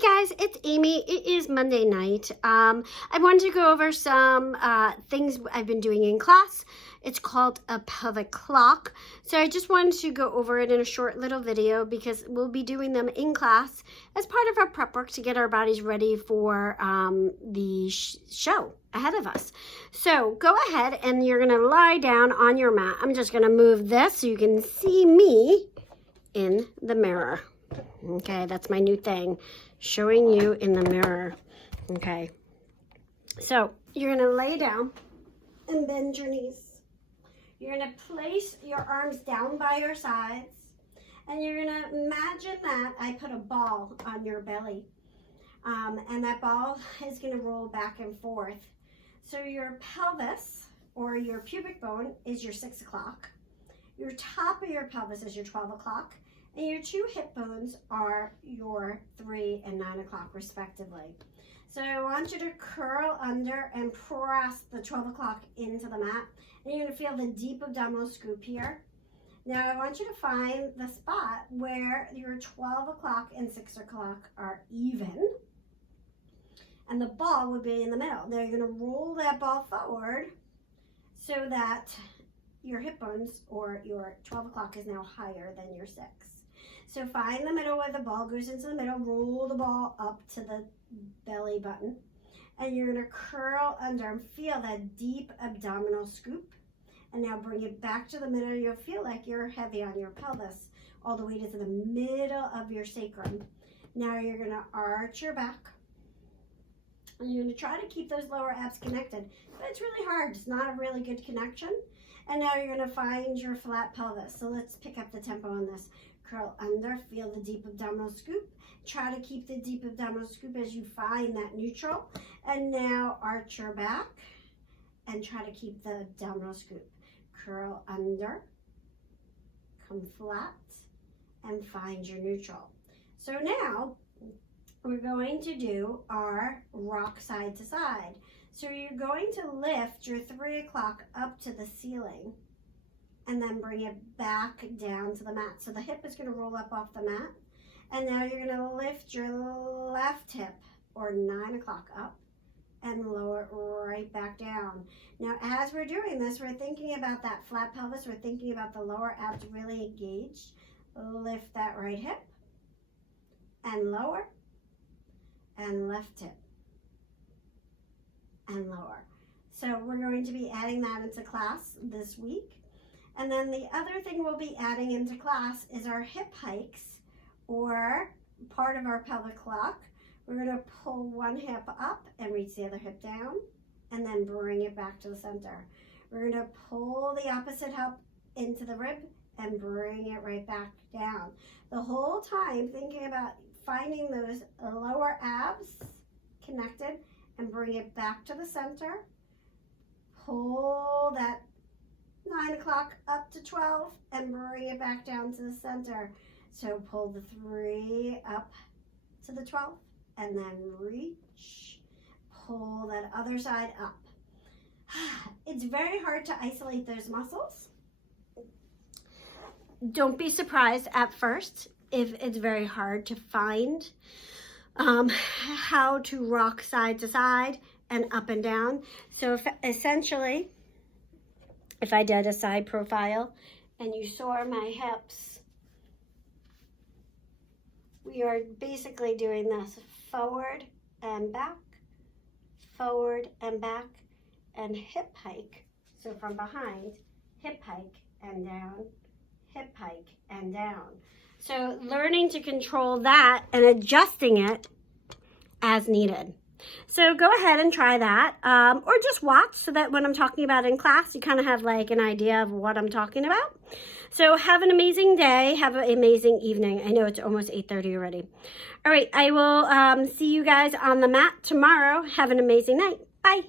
Hey guys, it's Amy. It is Monday night. I wanted to go over some things I've been doing in class. It's called a pelvic clock. So I just wanted to go over it in a short little video because we'll be doing them in class as part of our prep work to get our bodies ready for the show ahead of us. So go ahead and you're going to lie down on your mat. I'm just going to move this so you can see me in the mirror. Okay, that's my new thing, showing you in the mirror. Okay, so you're going to lay down and bend your knees. You're going to place your arms down by your sides, and you're going to imagine that I put a ball on your belly, and that ball is going to roll back and forth. So your pelvis, or your pubic bone, is your 6 o'clock. Your top of your pelvis is your 12 o'clock. And your two hip bones are your 3 and 9 o'clock respectively. So I want you to curl under and press the 12 o'clock into the mat. And you're going to feel the deep abdominal scoop here. Now I want you to find the spot where your 12 o'clock and 6 o'clock are even. And the ball would be in the middle. Now you're going to roll that ball forward so that your hip bones, or your 12 o'clock, is now higher than your 6. So find the middle where the ball goes into the middle, roll the ball up to the belly button, and you're going to curl under and feel that deep abdominal scoop. And now bring it back to the middle. You'll feel like you're heavy on your pelvis. All the weight is in the middle of your sacrum. Now you're going to arch your back. And you're going to try to keep those lower abs connected. But it's really hard. It's not a really good connection. And now you're going to find your flat pelvis. So let's pick up the tempo on this. Curl under, feel the deep abdominal scoop. Try to keep the deep abdominal scoop as you find that neutral. And now arch your back and try to keep the abdominal scoop. Curl under, come flat, and find your neutral. So now we're going to do our rock side to side. So you're going to lift your 3 o'clock up to the ceiling and then bring it back down to the mat. So the hip is going to roll up off the mat. And now you're going to lift your left hip, or 9 o'clock, up and lower it right back down. Now as we're doing this, we're thinking about that flat pelvis. We're thinking about the lower abs really engaged. Lift that right hip and lower, and left hip and lower. So we're going to be adding that into class this week. And then the other thing we'll be adding into class is our hip hikes, or part of our pelvic clock. We're going to pull one hip up and reach the other hip down, and then bring it back to the center. We're going to pull the opposite hip into the rib and bring it right back down. The whole time thinking about finding those lower abs connected and bring it back to the center. Pull that 9 o'clock up to 12 and bring it back down to the center. So pull the 3 up to the 12 and then reach. Pull that other side up. It's very hard to isolate those muscles. Don't be surprised at first if it's very hard to find how to rock side to side and up and down. So essentially, if I did a side profile and you saw my hips, we are basically doing this forward and back, and hip hike. So from behind, hip hike and down, hip hike and down. So learning to control that and adjusting it as needed. So go ahead and try that, or just watch so that when I'm talking about it in class, you kind of have like an idea of what I'm talking about. So have an amazing day. Have an amazing evening. I know it's almost 8:30 already. All right, I will see you guys on the mat tomorrow. Have an amazing night. Bye.